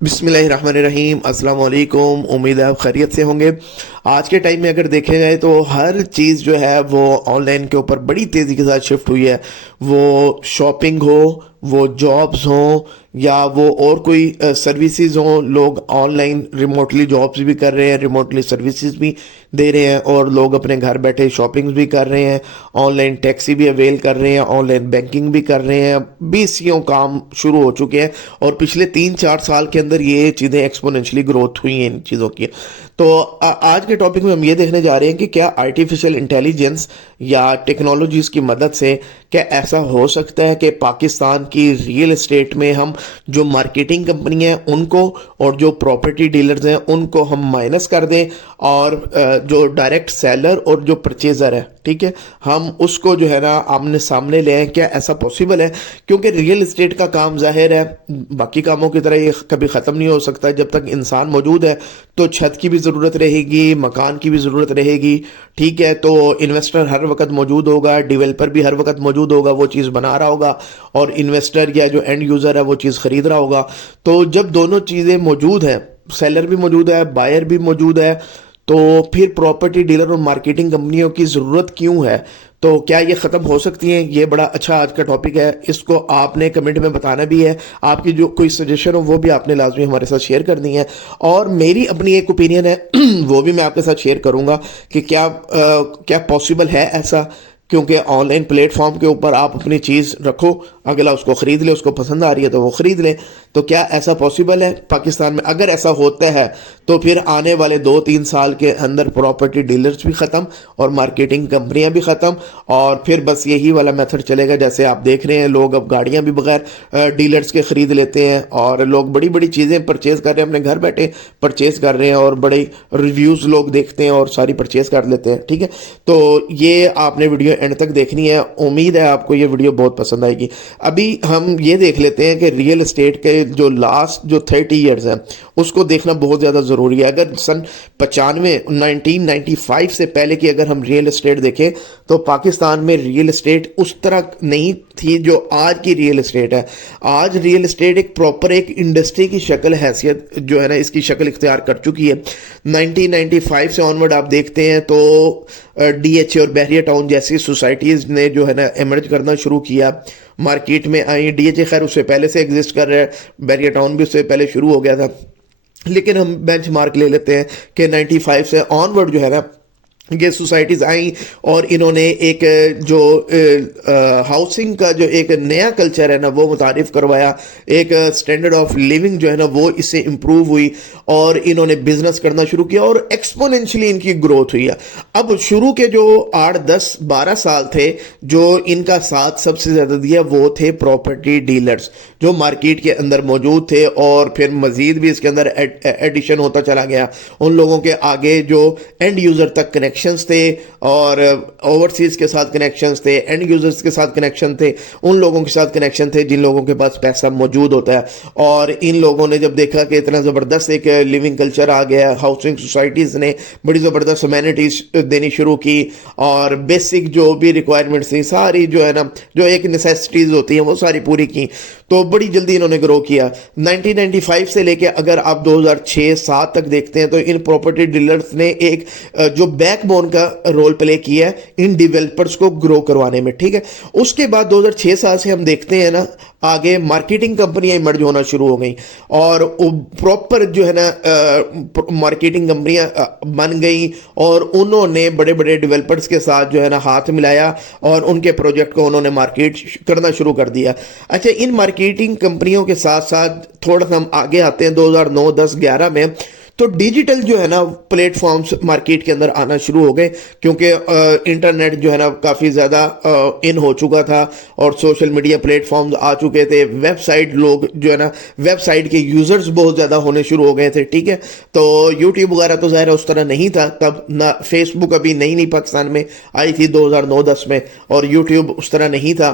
بسم اللہ الرحمن الرحیم، السلام علیکم۔ امید ہے آپ خیریت سے ہوں گے۔ آج کے ٹائم میں اگر دیکھے جائے تو ہر چیز جو ہے وہ آن لائن کے اوپر بڑی تیزی کے ساتھ شفٹ ہوئی ہے۔ وہ شاپنگ ہو، وہ جابز ہوں، یا وہ اور کوئی سروسز ہوں۔ لوگ آن لائن ریموٹلی جابز بھی کر رہے ہیں، ریموٹلی سروسز بھی دے رہے ہیں، اور لوگ اپنے گھر بیٹھے شاپنگ بھی کر رہے ہیں، آن لائن ٹیکسی بھی اویل کر رہے ہیں، آن لائن بینکنگ بھی کر رہے ہیں۔ 20 کام شروع ہو چکے ہیں، اور پچھلے 3-4 سال کے اندر یہ چیزیں ایکسپوننشلی گروتھ ہوئی ہیں ان چیزوں کی۔ تو آج کے ٹاپک میں ہم یہ دیکھنے جا رہے ہیں کہ کیا آرٹیفیشل انٹیلیجنس یا ٹیکنالوجیز کی مدد سے کیا ایسا ہو سکتا ہے کہ پاکستان کی ریئل اسٹیٹ میں ہم جو مارکیٹنگ کمپنی ہیں ان کو، اور جو پراپرٹی ڈیلرز ہیں ان کو ہم مائنس کر دیں، اور جو ڈائریکٹ سیلر اور جو پرچیزر ہے، ٹھیک ہے، ہم اس کو جو ہے نا آمنے سامنے لے آئیں۔ کیا ایسا پاسبل ہے؟ کیونکہ ریئل اسٹیٹ کا کام ظاہر ہے باقی کاموں کی طرح یہ کبھی ختم نہیں ہو سکتا۔ جب تک انسان موجود ہے تو چھت کی بھی ضرورت رہے گی، مکان کی بھی ضرورت رہے گی، ٹھیک ہے، تو انویسٹر ہر وقت موجود ہوگا، ڈیولپر بھی ہر وقت موجود ہوگا، وہ چیز بنا رہا ہوگا، اور انویسٹر یا جو اینڈ یوزر ہے وہ چیز خرید رہا ہوگا۔ تو جب دونوں چیزیں موجود ہیں، سیلر بھی موجود ہے، بائر بھی موجود ہے، تو پھر پراپرٹی ڈیلر اور مارکیٹنگ کمپنیوں کی ضرورت کیوں ہے؟ تو کیا یہ ختم ہو سکتی ہیں؟ یہ بڑا اچھا آج کا ٹاپک ہے، اس کو آپ نے کمنٹ میں بتانا بھی ہے۔ آپ کی جو کوئی سجیشن ہو وہ بھی آپ نے لازمی ہمارے ساتھ شیئر کرنی ہے، اور میری اپنی ایک اوپینین ہے وہ بھی میں آپ کے ساتھ شیئر کروں گا کہ کیا پاسبل ہے ایسا؟ کیونکہ آن لائن پلیٹ فارم کے اوپر آپ اپنی چیز رکھو، اگلا اس کو خرید لے، اس کو پسند آ رہی ہے تو وہ خرید لے۔ تو کیا ایسا پاسبل ہے پاکستان میں؟ اگر ایسا ہوتا ہے تو پھر آنے والے 2-3 سال کے اندر پراپرٹی ڈیلرز بھی ختم اور مارکیٹنگ کمپنیاں بھی ختم، اور پھر بس یہی والا میتھڈ چلے گا۔ جیسے آپ دیکھ رہے ہیں لوگ اب گاڑیاں بھی بغیر ڈیلرز کے خرید لیتے ہیں، اور لوگ بڑی بڑی چیزیں پرچیز کر رہے ہیں، اپنے گھر بیٹھے پرچیز کر رہے ہیں، اور بڑے ریویوز لوگ دیکھتے ہیں اور ساری پرچیز کر لیتے ہیں، ٹھیک ہے۔ تو یہ آپ نے ویڈیو اینڈ تک دیکھنی ہے، امید ہے آپ کو یہ ویڈیو بہت پسند آئے گی۔ ابھی ہم یہ دیکھ لیتے ہیں کہ ریئل اسٹیٹ کے جو لاسٹ جو 30 ایئرز ہیں اس کو دیکھنا بہت زیادہ ضروری ہے۔ اگر سن 1995 سے پہلے کی اگر ہم ریئل اسٹیٹ دیکھیں تو پاکستان میں ریئل اسٹیٹ اس طرح نہیں تھی جو آج کی ریئل اسٹیٹ ہے۔ آج ریئل اسٹیٹ ایک پراپر ایک انڈسٹری کی شکل حیثیت جو ہے نا اس کی شکل اختیار کر چکی ہے۔ 1995 سے آنورڈ آپ دیکھتے ہیں تو ڈی ایچ اے اور بحریہ ٹاؤن جیسی سوسائٹیز نے جو ہے نا ایمرج کرنا شروع کیا، مارکیٹ میں آئی۔ ڈی ایچ اے خیر اس سے پہلے سے ایگزسٹ کر رہا ہے، بحریہ ٹاؤن بھی اس سے پہلے شروع ہو گیا تھا، لیکن ہم بینچ مارک لے لیتے ہیں کہ 95 سے آنورڈ جو ہے نا یہ سوسائٹیز آئیں، اور انہوں نے ایک جو ہاؤسنگ کا جو ایک نیا کلچر ہے نا وہ متعارف کروایا، ایک سٹینڈرڈ آف لیونگ جو ہے نا وہ اس سے امپروو ہوئی، اور انہوں نے بزنس کرنا شروع کیا، اور ایکسپوننشلی ان کی گروتھ ہوئی ہے۔ اب شروع کے جو 8-10-12 سال تھے جو ان کا ساتھ سب سے زیادہ دیا وہ تھے پراپرٹی ڈیلرز جو مارکیٹ کے اندر موجود تھے، اور پھر مزید بھی اس کے اندر ایڈیشن ہوتا چلا گیا۔ ان لوگوں کے آگے جو اینڈ یوزر تک کنیکشنز تھے، اور اوورسیز کے ساتھ کنیکشنز تھے، اینڈ یوزرز کے ساتھ کنیکشن تھے، ان لوگوں کے ساتھ کنیکشن تھے جن لوگوں کے پاس پیسہ موجود ہوتا ہے۔ اور ان لوگوں نے جب دیکھا کہ اتنا زبردست ایک لیونگ کلچر آ گیا، ہاؤسنگ سوسائٹیز نے بڑی زبردست امینٹیز دینی شروع کی، اور بیسک جو بھی ریکوائرمنٹس تھیں ساری جو ہے نا جو ایک نیسیسٹیز ہوتی ہیں وہ ساری پوری کی، تو بڑی جلدی انہوں نے گرو کیا۔ 1995 سے لے کے اگر آپ 2006-07 تک دیکھتے ہیں تو ان پراپرٹی ڈیلرز نے ایک جو بیک بون کا رول پلے کیا ہے ان ڈیولپرز کو گرو کروانے میں، ٹھیک ہے۔ اس کے بعد 2006 سے ہم دیکھتے ہیں نا آگے مارکیٹنگ کمپنیاں ایمرج ہونا شروع ہو گئیں، اور پراپر جو ہے نا مارکیٹنگ کمپنیاں بن گئیں، اور انہوں نے بڑے بڑے ڈیولپرز کے ساتھ جو ہے نا ہاتھ ملایا، اور ان کے پروجیکٹ کو انہوں نے مارکیٹ کرنا شروع کر دیا۔ اچھا، ان مارکیٹنگ کمپنیوں کے ساتھ ساتھ تھوڑا سا ہم آگے آتے ہیں 2009, 10, 11 میں، تو ڈیجیٹل جو ہے نا پلیٹ فارمز مارکیٹ کے اندر آنا شروع ہو گئے، کیونکہ انٹرنیٹ جو ہے نا کافی زیادہ ان ہو چکا تھا، اور سوشل میڈیا پلیٹ فارمز آ چکے تھے، ویب سائٹ لوگ جو ہے نا ویب سائٹ کے یوزرز بہت زیادہ ہونے شروع ہو گئے تھے، ٹھیک ہے۔ تو یوٹیوب وغیرہ تو ظاہر اس طرح نہیں تھا تب، نہ فیس بک ابھی نئی پاکستان میں آئی تھی 2009-10 میں، اور یوٹیوب اس طرح نہیں تھا،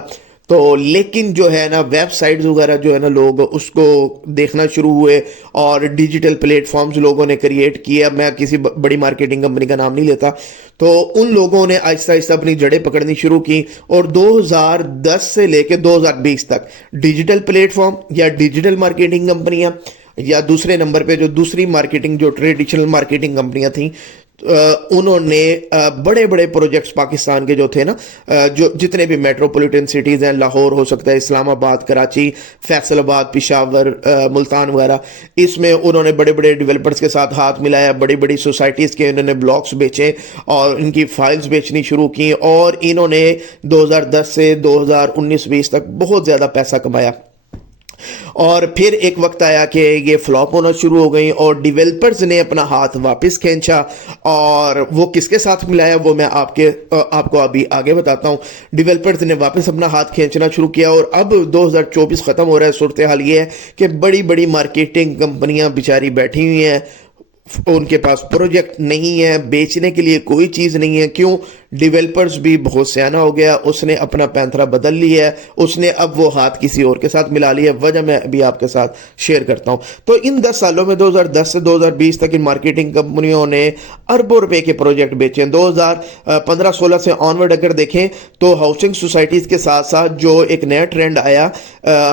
تو لیکن جو ہے نا ویب سائٹس وغیرہ جو ہے نا لوگ اس کو دیکھنا شروع ہوئے، اور ڈیجیٹل پلیٹ فارمز لوگوں نے کریٹ کیا۔ میں کسی بڑی مارکیٹنگ کمپنی کا نام نہیں لیتا، تو ان لوگوں نے آہستہ آہستہ اپنی جڑیں پکڑنی شروع کی، اور 2010 سے لے کے 2020 تک ڈیجیٹل پلیٹ فارم یا ڈیجیٹل مارکیٹنگ کمپنیاں या दूसरे नंबर पे जो दूसरी मार्केटिंग जो ट्रेडिशनल मार्केटिंग कंपनियां थीं, उन्होंने बड़े बड़े प्रोजेक्ट्स पाकिस्तान के जो थे ना, जो जितने भी मेट्रोपॉलिटन सिटीज़ हैं, लाहौर हो सकता है, इस्लामाबाद, कराची, फैसलाबाद, पेशावर, मुल्तान वगैरह, इसमें उन्होंने बड़े बड़े डेवलपर्स के साथ हाथ मिलाया, बड़ी बड़ी सोसाइटीज़ के इन्होंने ब्लॉक्स बेचे और इनकी फाइल्स बेचनी शुरू की, और इन्होंने 2010 से 2019-20 तक बहुत ज़्यादा पैसा कमाया। और फिर एक वक्त आया कि ये फ्लॉप होना शुरू हो गई और डेवलपर्स ने अपना हाथ वापस खींचा, और वो किसके साथ मिलाया वो मैं आपको अभी आगे बताता हूँ। डेवलपर्स ने वापस अपना हाथ खींचना शुरू किया, और अब 2024 ख़त्म हो रहा है, सूरत हाल ये है कि बड़ी बड़ी मार्केटिंग कंपनियां बेचारी बैठी हुई हैं, उनके पास प्रोजेक्ट नहीं है, बेचने के लिए कोई चीज़ नहीं है। क्यों? डेवलपर्स भी बहुत सियाना हो गया, उसने अपना पैंतरा बदल लिया है, उसने अब वो हाथ किसी और के साथ मिला लिया। वजह मैं अभी आपके साथ शेयर करता हूँ। तो इन 10 सालों में 2010 से 2020 तक इन मार्केटिंग कंपनियों ने अरबों रुपए के प्रोजेक्ट बेचे हैं। 2015-16 से ऑनवर्ड अगर देखें तो हाउसिंग सोसाइटीज़ के साथ साथ जो एक नया ट्रेंड आया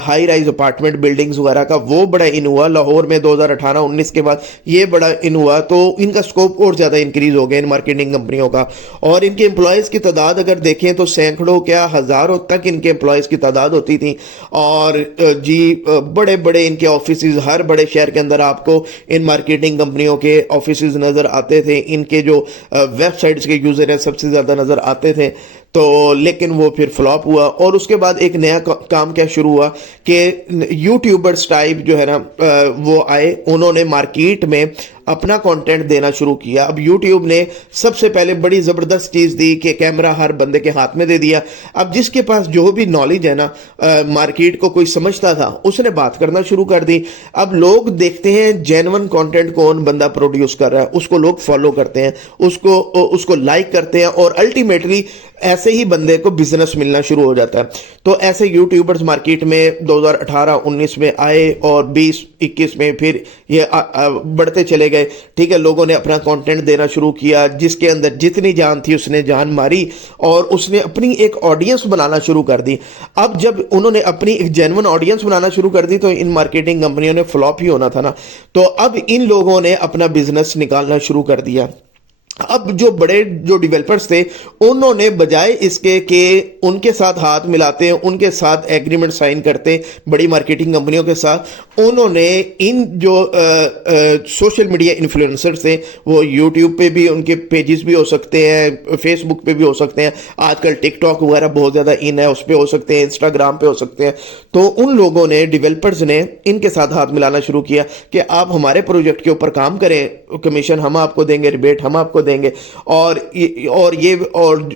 हाई राइज अपार्टमेंट बिल्डिंग्स वगैरह का, वो बड़ा इन हुआ लाहौर में 2018-19 के बाद, ये बड़ा इन हुआ, तो इनका स्कोप और ज़्यादा इंक्रीज हो गया इन मार्केटिंग कंपनियों का। और इनके एम्प्लॉयज़ की तादाद अगर देखें तो सैकड़ों क्या हज़ारों तक इनके एम्प्लॉयज़ की तादाद होती थी। और बड़े बड़े इनके ऑफिसेज हर बड़े शहर के अंदर आपको इन मार्केटिंग कंपनियों के ऑफिसेज नज़र आते थे। इनके जो वेबसाइट्स के यूज़र हैं सबसे ज़्यादा नज़र आते थे। तो लेकिन वो फिर फ्लॉप हुआ, और उसके बाद एक नया काम क्या शुरू हुआ कि यूट्यूबर्स टाइप जो है ना वो आए, उन्होंने मार्केट में अपना कंटेंट देना शुरू किया। अब यूट्यूब ने सबसे पहले बड़ी ज़बरदस्त चीज़ दी कि कैमरा हर बंदे के हाथ में दे दिया। अब जिसके पास जो भी नॉलेज है ना, मार्केट को कोई समझता था, उसने बात करना शुरू कर दी। अब लोग देखते हैं जेन्युइन कंटेंट कौन बंदा प्रोड्यूस कर रहा है, उसको लोग फॉलो करते हैं, उसको लाइक करते हैं, और अल्टीमेटली ऐसे ही बंदे को बिजनेस मिलना शुरू हो जाता है। तो ऐसे यूट्यूबर्स मार्केट में 2018-19 में आए, और 20-21 में फिर ये बढ़ते चले गए। ठीक है, लोगों ने अपना कंटेंट देना शुरू किया, जिसके अंदर जितनी जान थी उसने जान मारी, और उसने अपनी एक ऑडियंस बनाना शुरू कर दी। अब जब उन्होंने अपनी एक जेन्युइन ऑडियंस बनाना शुरू कर दी, तो इन मार्केटिंग कंपनियों ने फ्लॉप ही होना था ना। तो अब इन लोगों ने अपना बिजनेस निकालना शुरू कर दिया। अब जो बड़े जो डेवलपर्स थे, उन्होंने बजाय इसके कि उनके साथ हाथ मिलाते हैं, उनके साथ एग्रीमेंट साइन करते बड़ी मार्केटिंग कंपनियों के साथ, उन्होंने इन जो सोशल मीडिया इन्फ्लुएंसर्स थे, वो यूट्यूब पे भी उनके पेजेस भी हो सकते हैं, फेसबुक पे भी हो सकते हैं, आजकल टिकटॉक वगैरह बहुत ज़्यादा इन है, उस पर हो सकते हैं, इंस्टाग्राम पे हो सकते हैं। तो उन लोगों ने, डेवलपर्स ने इनके साथ हाथ मिलाना शुरू किया कि आप हमारे प्रोजेक्ट के ऊपर काम करें, कमीशन हम आपको देंगे, रिबेट हम आपको देंगे, और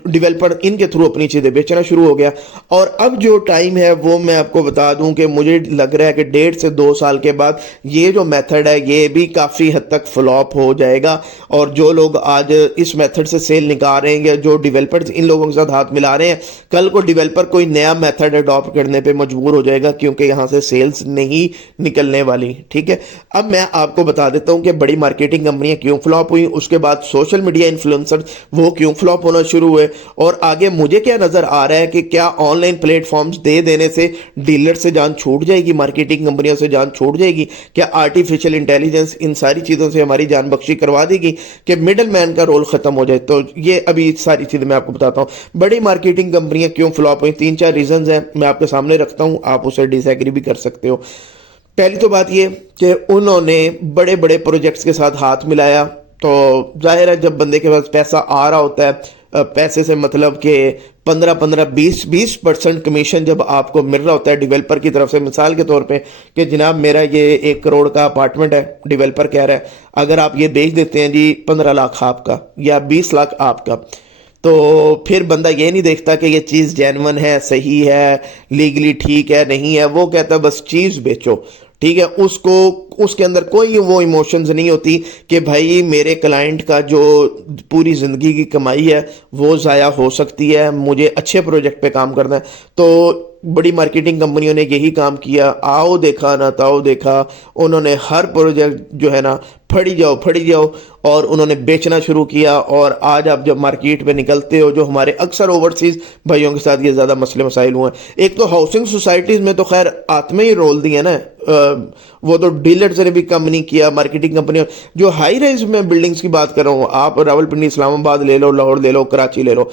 डेवलपर इनके थ्रू अपनी चीजें बेचना शुरू हो गया। और अब जो टाइम है वो मैं आपको बता दूं कि मुझे लग रहा है कि 1.5 से 2 साल के बाद ये जो मेथड है ये भी काफी हद तक फ्लॉप हो जाएगा। और जो लोग आज इस मेथड से सेल निकाल रहे हैं, जो डेवलपर्स इन लोगों के साथ हाथ मिला रहे हैं, कल को डेवलपर कोई नया मेथड अडॉप्ट करने पे मजबूर हो जाएगा, क्योंकि यहां से सेल्स नहीं निकलने वाली। ठीक है, अब मैं आपको बता देता हूं कि बड़ी मार्केटिंग कंपनियां क्यों फ्लॉप हुई, उसके बाद सोशल मीडिया इन्फ्लुएंसर वो क्यों फ्लॉप होना शुरू हुए, और आगे मुझे क्या नजर आ रहा है कि क्या ऑनलाइन प्लेटफॉर्म्स दे देने से डीलर से जान छूट जाएगी, मार्केटिंग कंपनियों से जान छूट जाएगी, क्या आर्टिफिशियल इंटेलिजेंस इन सारी चीजों से हमारी जान बख्शी करवा देगी कि मिडल मैन का रोल खत्म हो जाए। तो ये अभी सारी चीजें मैं आपको बताता हूं। बड़ी मार्केटिंग कंपनियां क्यों फ्लॉप हुई, 3-4 रीजंस हैं, मैं आपके सामने रखता हूं, आप उसे डिसएग्री भी कर सकते हो। पहली तो बात ये कि उन्होंने बड़े बड़े प्रोजेक्ट्स के साथ हाथ मिलाया। तो जाहिर है जब बंदे के पास पैसा आ रहा होता है, पैसे से मतलब कि 15-20% कमीशन जब आपको मिल रहा होता है डेवलपर की तरफ से, मिसाल के तौर पे कि जनाब मेरा ये 1 करोड़ का अपार्टमेंट है, डेवलपर कह रहा है अगर आप ये बेच देते हैं जी 15 लाख आपका या 20 लाख आपका, तो फिर बंदा ये नहीं देखता कि ये चीज़ जेन्युइन है, सही है, लीगली ठीक है, नहीं है, वो कहता है बस चीज़ बेचो। ठीक है, उसको उसके अंदर कोई वो इमोशंस नहीं होती कि भाई मेरे क्लाइंट का जो पूरी ज़िंदगी की कमाई है वो ज़ाया हो सकती है, मुझे अच्छे प्रोजेक्ट पे काम करना है। तो बड़ी मार्केटिंग कंपनियों ने यही काम किया, आओ देखा ना ताओ देखा, उन्होंने हर प्रोजेक्ट जो है ना फड़ी जाओ और उन्होंने बेचना शुरू किया। और आज आप जब मार्केट में निकलते हो, जो हमारे अक्सर ओवरसीज भाइयों के साथ ये ज़्यादा मसले मसाइल हुए हैं, एक तो हाउसिंग सोसाइटीज़ में तो खैर आत्मा ही रोल दिए ना, वो तो डीलर्स ने भी कम नहीं किया, मार्केटिंग कंपनियों। जो हाई राइज में बिल्डिंग्स की बात कर रहा हूँ, आप रावलपिंडी, इस्लामाबाद ले लो, लाहौर ले लो, कराची ले लो,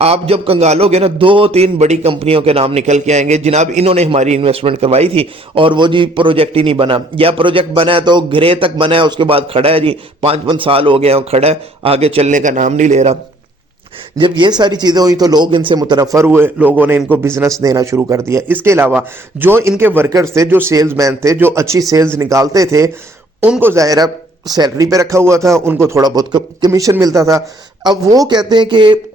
आप जब कंगालोगे ना 2-3 बड़ी कंपनियों के नाम निकल के आएंगे, जनाब इन्होंने हमारी इन्वेस्टमेंट करवाई थी और वो जी प्रोजेक्ट ही नहीं बना, या प्रोजेक्ट बना है तो घरे तक बना है, उसके बाद खड़ा है जी 5-5 साल हो गए और खड़ा है, आगे चलने का नाम नहीं ले रहा। जब ये सारी चीज़ें हुई तो लोग इनसे मुतनफ़र हुए, लोगों ने इनको बिजनेस देना शुरू कर दिया। इसके अलावा जो इनके वर्कर्स थे, जो सेल्समैन थे, जो अच्छी सेल्स निकालते थे, उनको ज़ाहिर है सैलरी पे रखा हुआ था, उनको थोड़ा बहुत कमीशन मिलता था। अब वो कहते हैं कि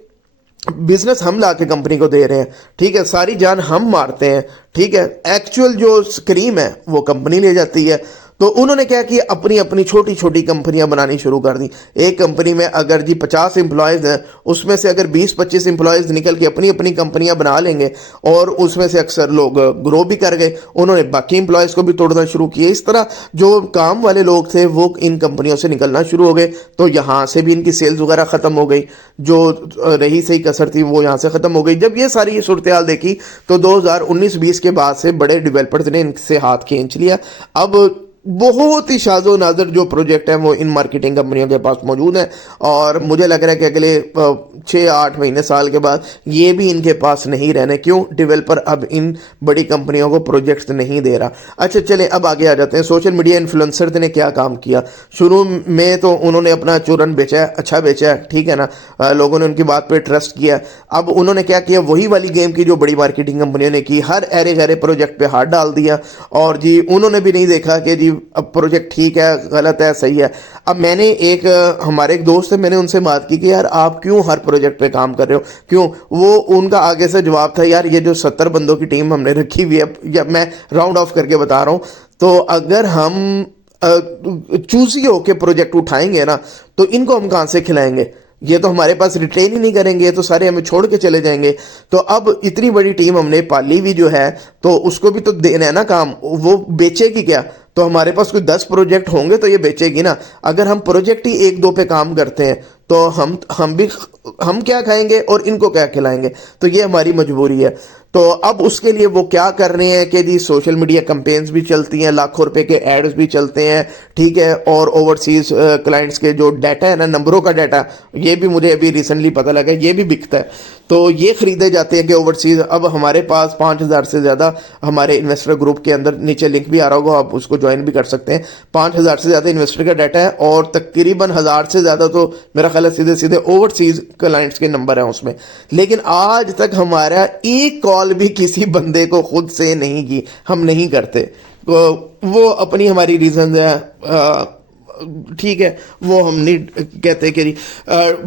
बिजनेस हम ला के कंपनी को दे रहे हैं, ठीक है, सारी जान हम मारते हैं, ठीक है, एक्चुअल जो क्रीम है वो कंपनी ले जाती है। तो उन्होंने क्या किया, अपनी अपनी छोटी छोटी कंपनियां बनानी शुरू कर दी। एक कंपनी में अगर जी 50 एम्प्लॉयज़ हैं, उसमें से अगर 20-25 एम्प्लॉयज़ निकल के अपनी अपनी कंपनियां बना लेंगे, और उसमें से अक्सर लोग ग्रो भी कर गए, उन्होंने बाकी एम्प्लॉयज़ को भी तोड़ना शुरू किया। इस तरह जो काम वाले लोग थे वो इन कंपनियों से निकलना शुरू हो गए, तो यहाँ से भी इनकी सेल्स वगैरह ख़त्म हो गई, जो रही सही कसर थी वो यहाँ से ख़त्म हो गई। जब ये सारी सूरत हाल देखी तो 2019-20 के बाद से बड़े डेवलपर्स ने इनसे हाथ खींच लिया। अब बहुत ही शाज़ो नाज़र जो प्रोजेक्ट है वो इन मार्केटिंग कंपनियों के पास मौजूद है, और मुझे लग रहा है कि अगले 6-8 महीने साल के बाद ये भी इनके पास नहीं रहने। क्यों? डेवलपर अब इन बड़ी कंपनियों को प्रोजेक्ट्स नहीं दे रहा। अच्छा चलें अब आगे आ जाते हैं। सोशल मीडिया इन्फ्लुएंसर ने क्या काम किया। शुरू में तो उन्होंने अपना चूरन बेचा है, अच्छा बेचा है, ठीक है ना, लोगों ने उनकी बात पर ट्रस्ट किया। अब उन्होंने क्या किया, वही वाली गेम की जो बड़ी मार्केटिंग कंपनियों ने की, हर ऐरे गहरे प्रोजेक्ट पर हाथ डाल दिया, और जी उन्होंने भी नहीं देखा कि जी अब प्रोजेक्ट ठीक है, गलत है, सही है। अब मैंने हमारे एक दोस्त है, मैंने उनसे बात की कि यार आप क्यों हर प्रोजेक्ट पे काम कर रहे हो, क्यों? वो उनका आगे से जवाब था, यार ये जो 70 बंदों की टीम हमने रखी हुई है, या मैं राउंड ऑफ करके बता रहा हूँ, तो अगर हम चूजी होके प्रोजेक्ट उठाएंगे ना, तो इनको हम कहाँ से खिलाएंगे? ये तो हमारे पास रिटेन ही नहीं करेंगे, ये तो सारे हमें छोड़ के चले जाएंगे। तो अब इतनी बड़ी टीम हमने पाली हुई जो है, तो उसको भी तो देना है ना काम, वो बेचेगी क्या? तो हमारे पास कोई 10 प्रोजेक्ट होंगे तो ये बेचेगी ना। अगर हम प्रोजेक्ट ही 1-2 पे काम करते हैं तो हम क्या खाएंगे और इनको क्या खिलाएंगे? तो ये हमारी मजबूरी है। तो अब उसके लिए वो क्या कर रहे हैं कि जी सोशल मीडिया कैंपेन्स भी चलती हैं, लाखों रुपए के एड्स भी चलते हैं, ठीक है, और ओवरसीज क्लाइंट्स के जो डाटा है ना, नंबरों का डाटा, ये भी मुझे अभी रिसेंटली पता लगा, ये भी बिकता है। तो ये खरीदे जाते हैं कि ओवरसीज। अब हमारे पास 5000 से ज़्यादा हमारे इन्वेस्टर ग्रुप के अंदर, नीचे लिंक भी आ रहा होगा, आप उसको ज्वाइन भी कर सकते हैं। 5000 से ज़्यादा इन्वेस्टर का डाटा है, और तकरीबन 1000 से ज़्यादा तो मेरा ख्याल है सीधे सीधे ओवरसीज क्लाइंट्स के नंबर हैं उसमें। लेकिन आज तक हमारा एक कॉल भी किसी बंदे को खुद से नहीं की, हम नहीं करते। तो वो अपनी हमारी रीजन है, ठीक है, वो हम नहीं कहते कि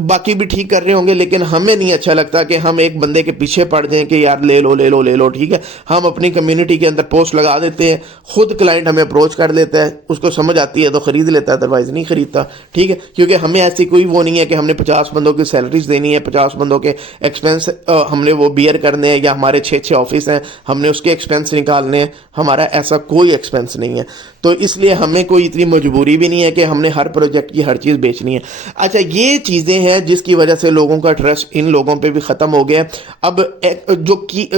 बाकी भी ठीक कर रहे होंगे, लेकिन हमें नहीं अच्छा लगता कि हम एक बंदे के पीछे पड़ जाएं कि यार ले लो ले लो ले लो, ठीक है। हम अपनी कम्युनिटी के अंदर पोस्ट लगा देते हैं, खुद क्लाइंट हमें अप्रोच कर देता है, उसको समझ आती है तो ख़रीद लेता है, अदरवाइज़ नहीं ख़रीदता, ठीक है। क्योंकि हमें ऐसी कोई वो नहीं है कि हमने 50 बंदों की सैलरीज देनी है, 50 बंदों के एक्सपेंस हमने वो बियर करने हैं, या हमारे 6-6 ऑफिस हैं हमने उसके एक्सपेंस निकालने हैं, हमारा ऐसा कोई एक्सपेंस नहीं है। तो इसलिए हमें कोई इतनी मजबूरी भी नहीं है कि हमने हर प्रोजेक्ट की हर चीज़ बेचनी है। अच्छा, ये चीज़ें हैं जिसकी वजह से लोगों का ट्रस्ट इन लोगों पे भी ख़त्म हो गया। अब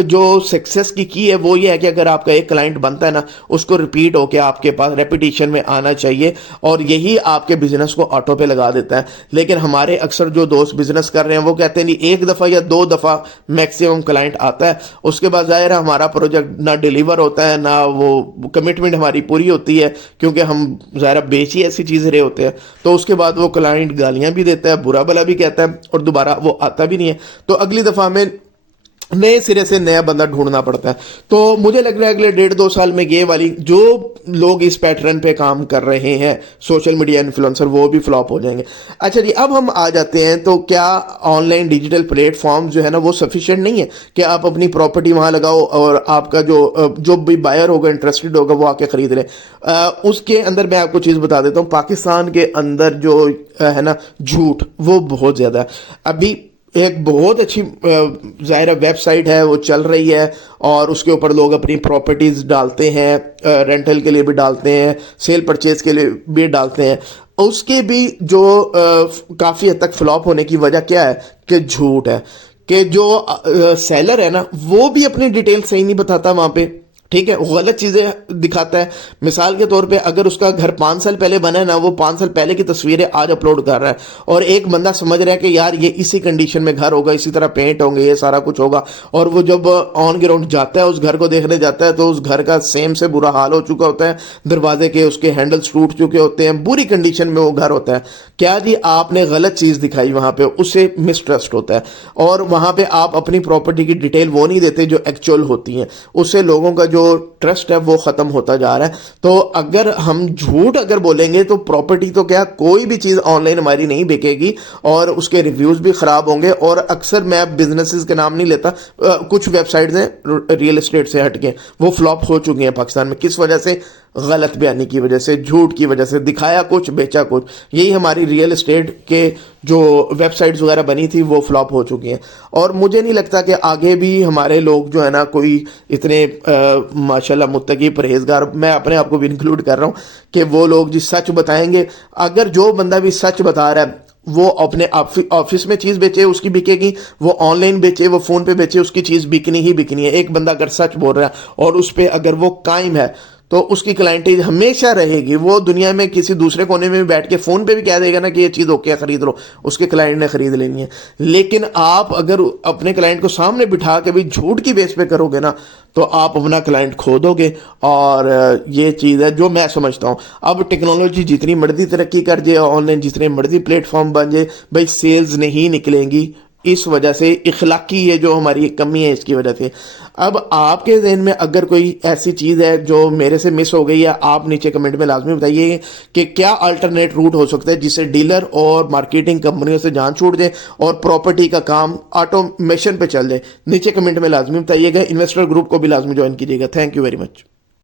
जो सक्सेस की है वो ये है कि अगर आपका एक क्लाइंट बनता है ना, उसको रिपीट होकर आपके पास रेपिटेशन में आना चाहिए, और यही आपके बिजनेस को ऑटो पे लगा देता है। लेकिन हमारे अक्सर जो दोस्त बिजनेस कर रहे हैं वो कहते हैं नहीं, 1 दफ़ा या 2 दफ़ा मैक्सिमम क्लाइंट आता है, उसके बाद ज़ाहिर है हमारा प्रोजेक्ट ना डिलीवर होता है, ना वो कमिटमेंट हमारी पूरी होती है, क्योंकि हम ज़ाहिर बेच ही ऐसी चीज़ रहे होते हैं। तो उसके बाद वो क्लाइंट गालियां भी देता है, बुरा भला भी कहता है, और दोबारा वो आता भी नहीं है। तो अगली दफ़ा हमें नए सिरे से नया बंदा ढूंढना पड़ता है। तो मुझे लग रहा है अगले 1.5-2 साल में ये वाली जो लोग इस पैटर्न पे काम कर रहे हैं सोशल मीडिया इन्फ्लुएंसर, वो भी फ्लॉप हो जाएंगे। अच्छा जी, अब हम आ जाते हैं, तो क्या ऑनलाइन डिजिटल प्लेटफॉर्म जो है ना वो सफिशिएंट नहीं है कि आप अपनी प्रॉपर्टी वहाँ लगाओ और आपका जो भी बायर होगा, इंटरेस्टेड होगा, वो आके खरीद ले। उसके अंदर मैं आपको चीज़ बता देता हूँ, पाकिस्तान के अंदर जो है ना झूठ, वो बहुत ज़्यादा है। अभी ایک بہت اچھی ظاہر ویب سائٹ ہے، وہ چل رہی ہے، اور اس کے اوپر لوگ اپنی پراپرٹیز ڈالتے ہیں، رینٹل کے لیے بھی ڈالتے ہیں، سیل پرچیز کے لیے بھی ڈالتے ہیں. اس کے بھی جو کافی حد تک فلاپ ہونے کی وجہ کیا ہے کہ جھوٹ ہے، کہ جو سیلر ہے نا وہ بھی اپنی ڈیٹیل صحیح نہیں بتاتا وہاں پہ، ٹھیک ہے، غلط چیزیں دکھاتا ہے. مثال کے طور پہ اگر اس کا گھر 5 سال پہلے بنا ہے نا، وہ 5 سال پہلے کی تصویریں آج اپلوڈ کر رہا ہے، اور ایک بندہ سمجھ رہا ہے کہ یار یہ اسی کنڈیشن میں گھر ہوگا، اسی طرح پینٹ ہوں گے، یہ سارا کچھ ہوگا، اور وہ جب آن گراؤنڈ جاتا ہے اس گھر کو دیکھنے جاتا ہے تو اس گھر کا سیم سے برا حال ہو چکا ہوتا ہے، دروازے کے اس کے ہینڈلز ٹوٹ چکے ہوتے ہیں، بری کنڈیشن میں وہ گھر ہوتا ہے. کیا جی آپ نے غلط چیز دکھائی وہاں پہ، اسے مسٹرسٹ ہوتا ہے، اور وہاں پہ آپ اپنی پراپرٹی کی ڈیٹیل وہ نہیں دیتے جو ایکچوئل ہوتی ہیں، اس سے لوگوں کا جو ٹرسٹ ہے وہ ختم ہوتا جا رہا ہے. تو اگر ہم جھوٹ اگر بولیں گے تو پراپرٹی تو کیا کوئی بھی چیز آن لائن ہماری نہیں بکے گی، اور اس کے ریویوز بھی خراب ہوں گے. اور اکثر میں بزنسز کے نام نہیں لیتا، کچھ ویب سائٹس ہیں ریئل اسٹیٹ سے ہٹ کے وہ فلاپ ہو چکی ہیں پاکستان میں. کس وجہ سے؟ غلط بیانی کی وجہ سے، جھوٹ کی وجہ سے، دکھایا کچھ بیچا کچھ. یہی ہماری ریئل اسٹیٹ کے جو ویب سائٹس وغیرہ بنی تھی وہ فلاپ ہو چکی ہیں. اور مجھے نہیں لگتا کہ آگے بھی ہمارے لوگ جو ہے نا کوئی اتنے ماشاءاللہ متقی پرہیزگار، میں اپنے آپ کو بھی انکلوڈ کر رہا ہوں، کہ وہ لوگ جس سچ بتائیں گے. اگر جو بندہ بھی سچ بتا رہا ہے وہ اپنے آفس میں چیز بیچے اس کی بکے گی، وہ آن لائن بیچے، وہ فون پہ بیچے، اس کی چیز بکنی ہی بکنی ہے. ایک بندہ اگر سچ بول رہا ہے اور اس پہ اگر وہ قائم ہے تو اس کی کلائنٹیج ہمیشہ رہے گی. وہ دنیا میں کسی دوسرے کونے میں بھی بیٹھ کے فون پہ بھی کہہ دے گا نا کہ یہ چیز اوکے خرید لو، اس کے کلائنٹ نے خرید لینی ہے. لیکن آپ اگر اپنے کلائنٹ کو سامنے بٹھا کے بھی جھوٹ کی بیس پہ کرو گے نا تو آپ اپنا کلائنٹ کھو دو گے. اور یہ چیز ہے جو میں سمجھتا ہوں. اب ٹیکنالوجی جتنی مرضی ترقی کر جائے، آن لائن جتنے مرضی پلیٹ فارم بن جائے، بھائی سیلز نہیں نکلیں گی. اس وجہ سے اخلاقی یہ جو ہماری کمی ہے اس کی وجہ سے. اب آپ کے ذہن میں اگر کوئی ایسی چیز ہے جو میرے سے مس ہو گئی ہے، آپ نیچے کمنٹ میں لازمی بتائیے کہ کیا الٹرنیٹ روٹ ہو سکتا ہے جس سے ڈیلر اور مارکیٹنگ کمپنیوں سے جان چھوٹ جائے اور پراپرٹی کا کام آٹومیشن پہ چل جائے. نیچے کمنٹ میں لازمی بتائیے گا. انویسٹر گروپ کو بھی لازمی جوائن کیجیے گا. Thank you very much.